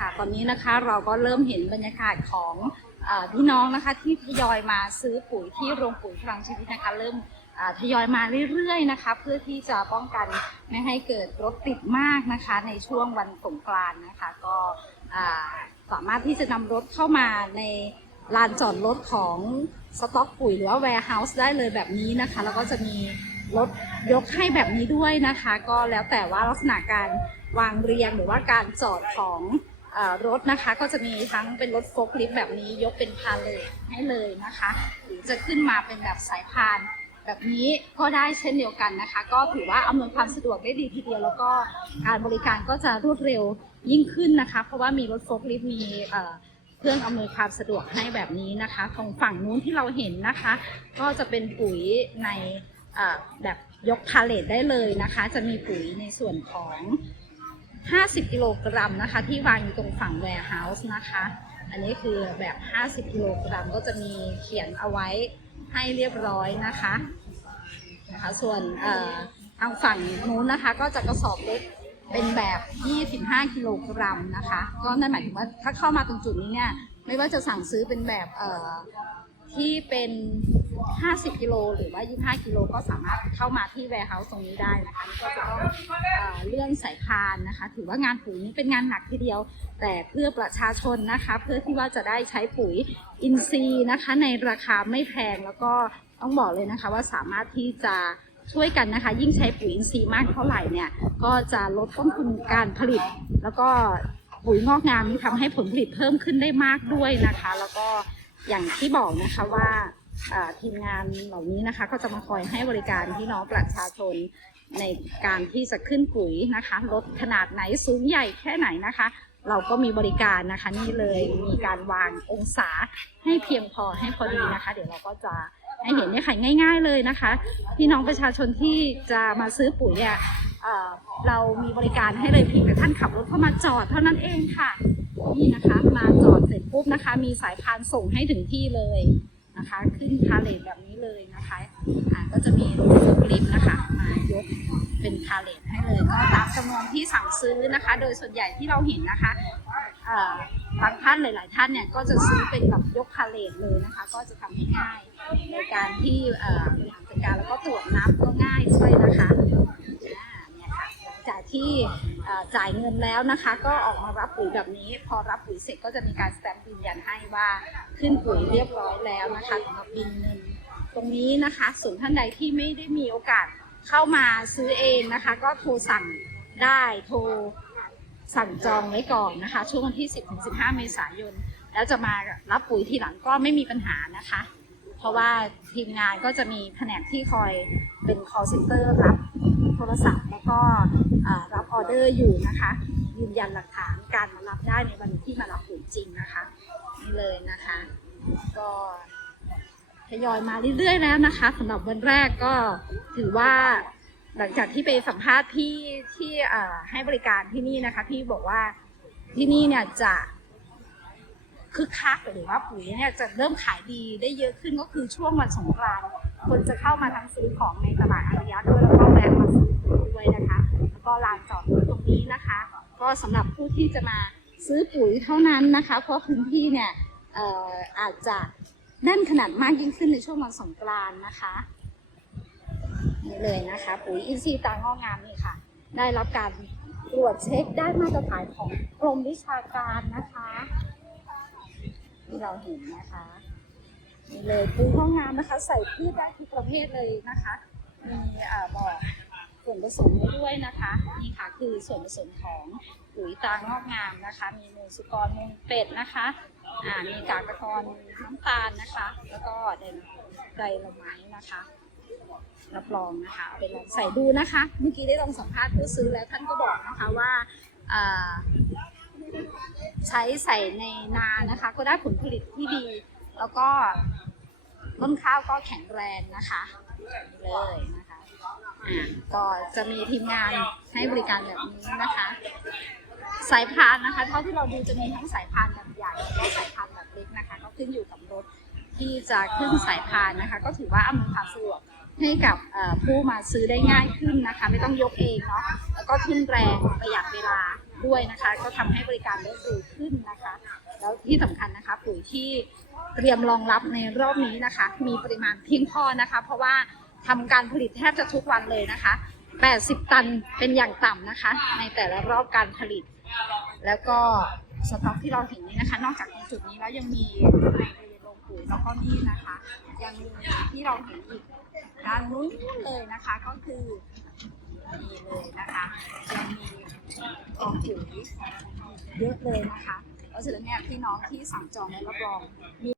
ค่ะ ตอนนี้นะคะเราก็เริ่มเห็นบรรยากาศของพี่น้องนะคะที่ทยอยมาซื้อปุ๋ยที่โรงปุ๋ยพลังชีวิตนะคะเริ่มทยอยมาเรื่อยๆนะคะ เพื่อที่จะป้องกันไม่ให้เกิดรถติดมากนะคะ ในช่วงวันสงกรานต์นะคะ ก็สามารถที่จะนำรถเข้ามาในลานจอดรถของสต็อกปุ๋ยหรือว่า warehouse ได้เลยแบบนี้นะคะ แล้วก็จะมีรถยกให้แบบนี้ด้วยนะคะ ก็แล้วแต่ว่าลักษณะการวางเรียงหรือว่าการจอดของ รถนะคะก็จะมีทั้งเป็นรถโฟล์คลิฟต์แบบนี้ยกเป็นพาเลทให้เลยนะคะ หรือจะขึ้นมาเป็นแบบสายพาน แบบนี้ก็ได้เช่นเดียวกันนะคะ ก็ถือว่าอำนวยความสะดวกได้ดีทีเดียว แล้วก็การบริการก็จะรวดเร็วยิ่งขึ้นนะคะ เพราะว่ามีรถโฟล์คลิฟต์มีเครื่องอำนวยความสะดวกให้แบบนี้นะคะของฝั่งนู้นที่เราเห็นนะคะ ก็จะเป็นปุ๋ยในแบบยกพาเลทได้เลยนะคะ จะมีปุ๋ยในส่วนของ 50กิโลกรัมนะคะ ที่วางอยู่ตรงฝั่ง warehouse นะคะ อันนี้คือแบบ 50กิโลกรัมก็จะมีเขียนเอาไว้ให้เรียบร้อยนะคะนะคะส่วนเอ่อทางฝั่งนู้นนะคะ ก็จะกระสอบเล็กเป็นแบบ 25 กิโลกรัมนะคะ ก็นั่นหมายถึงว่าถ้าเข้ามาตรงจุดนี้เนี่ย ไม่ว่าจะสั่งซื้อเป็นแบบที่เป็น 50 กิโลหรือว่า 25 กิโลก็สามารถเข้ามาที่ warehouse ตรงนี้ได้นะคะก็จะต้องเลื่อนสายพานนะคะ ถือว่างานปุ๋ยนี้เป็นงานหนักทีเดียว แต่เพื่อประชาชนนะคะ เพื่อที่ว่าจะได้ใช้ปุ๋ยอินทรีย์นะคะ ในราคาไม่แพงแล้วก็ต้องบอกเลยนะคะว่าสามารถที่จะช่วยกันนะคะ ยิ่งใช้ปุ๋ยอินทรีย์มากเท่าไหร่เนี่ยก็จะลดต้นทุนการผลิต แล้วก็ปุ๋ยงอกงามนี้ทำให้ผลผลิตเพิ่มขึ้นได้มากด้วยนะคะ แล้วก็อย่างที่บอกนะคะว่า ทีมงานเหล่านี้นะคะก็จะมาคอยให้บริการพี่น้องประชาชนในการที่จะขึ้นปุ๋ยนะคะรถขนาดไหนสูงใหญ่แค่ไหนนะคะ เราก็มีบริการนะคะ นี่เลยมีการวางองศาให้เพียงพอให้พอดีนะคะ เดี๋ยวเราก็จะให้เห็นเนี่ยค่ะง่าย ๆเลยนะคะพี่น้องประชาชนที่จะมาซื้อปุ๋ยอะเอ่อเรามีบริการให้เลยเพียงแต่ท่านขับรถเข้ามาจอดเท่านั้นเองค่ะนี่นะคะ มาจอดเสร็จปุ๊บนะคะ มีสายพานส่งให้ถึงที่เลย นะคะ ขึ้นพาเลทแบบนี้เลยนะคะอ่าก็จะมีรถโฟล์คลิฟต์นะคะ มายกเป็นพาเลทให้เลยก็ตามจำนวนที่สั่งซื้อนะคะ โดยส่วนใหญ่ที่เราเห็นนะคะบางท่านหลาย ๆ ท่านเนี่ยก็จะซื้อเป็นแบบยกพาเลทเลยนะคะ ก็จะทำให้ง่ายในการที่บริหารจัดการแล้วก็ตรวจนับก็ง่ายด้วยนะคะ ที่จ่ายเงินแล้วนะคะ ก็ออกมารับปุ๋ยแบบนี้ พอรับปุ๋ยเสร็จก็จะมีการสแตมป์ยืนยันให้ว่าขึ้นปุ๋ยเรียบร้อยแล้วนะคะสำหรับบินเงินตรงนี้นะคะส่วนท่านใดที่ไม่ได้มีโอกาสเข้ามาซื้อเองนะคะ ก็โทรสั่งได้โทรสั่งจองไว้ก่อนนะคะ ช่วงวันที่ 10-15 เมษายน แล้วจะมารับปุ๋ยทีหลังก็ไม่มีปัญหานะคะ เพราะว่าทีมงานก็จะมีแผนกที่คอยเป็น call center รับโทรศัพท์แล้วก็ รับออเดอร์อยู่นะคะ ยืนยันหลักฐานการมารับได้ในวันที่มารับปุ๋ยจริงนะคะนี่เลยนะคะ ก็ทยอยมาเรื่อยๆแล้วนะคะสำหรับวันแรกก็ถือว่าหลังจากที่ไปสัมภาษณ์พี่ที่ให้บริการที่นี่นะคะพี่บอกว่าที่นี่เนี่ยจะคึกคักหรือว่าปุ๋ยเนี่ยจะเริ่มขายดีได้เยอะขึ้นก็คือช่วงวันสงกรานต์คนจะเข้ามาทั้งซื้อของในตลาดอารยะด้วยแล้วก็แวะมา นี้นะคะ ก็สำหรับผู้ที่จะมาซื้อปุ๋ยเท่านั้นนะคะ เพราะพื้นที่เนี่ยอออาจจะแน่นขนาดมากยิ่งขึ้นในช่วงวันสงกรานต์นะคะนี่เลยนะคะ ปุ๋ยอินทรีย์ตางอกงามนี่ค่ะ ได้รับการตรวจเช็คได้มาตรฐานของกรมวิชาการนะคะที่เราเห็นนะคะนี่เลยปุ๋ยห้องงามนะคะ ใส่พืชได้ทุกประเภทเลยนะคะ มีอ่าบอกส่วนผสมด้วยนะคะ คือส่วนผสมของปุ๋ยตางอกงามนะคะ มีมูลสุกรมูลเป็ดนะคะอ่ามีกากตะกอนน้ำตาลนะคะ แล้วก็เดไดละไม้นะคะรับรองนะคะเอาไปลองใส่ดูนะคะ เมื่อกี้ได้ลองสัมภาษณ์ผู้ซื้อแล้วท่านก็บอกนะคะว่าอ่าใช้ใส่ในนานะคะ ก็ได้ผลผลิตที่ดี แล้วก็ต้นข้าวก็แข็งแรงนะคะเลยนะ ก็จะมีทีมงานให้บริการแบบนี้นะคะ สายพานนะคะเท่าที่เราดูจะมีทั้งสายพานแบบใหญ่และสายพานแบบเล็กนะคะ ก็ขึ้นอยู่กับรถที่จะขึ้นสายพานนะคะ ก็ถือว่าอำนวยความสะดวกให้กับผู้มาซื้อได้ง่ายขึ้นนะคะ ไม่ต้องยกเองเนาะแล้วก็ขึ้นแรงประหยัดเวลาด้วยนะคะ ก็ทำให้บริการได้เร็วขึ้นนะคะ แล้วที่สำคัญนะคะ ปุ๋ยที่เตรียมรองรับในรอบนี้นะคะ มีปริมาณเพียงพอนะคะ เพราะว่า ทำการผลิตแทบจะทุกวันเลยนะคะ 80 ตันเป็นอย่างต่ำนะคะ ในแต่ละรอบการผลิต แล้วก็สต็อกที่เราเห็นนี้นะคะ นอกจากตรงจุดนี้แล้วยังมีในบริเวณโรงปุ๋ยแล้วก็นี่นะคะ ยังมีที่เราเห็นอีกด้านนู้นเลยนะคะก็คือนี่เลยนะคะยังมีกองปุ๋ยเยอะเลยนะคะเพราะฉะนั้นเนี่ยพี่น้องที่สั่งจองและรับรองมี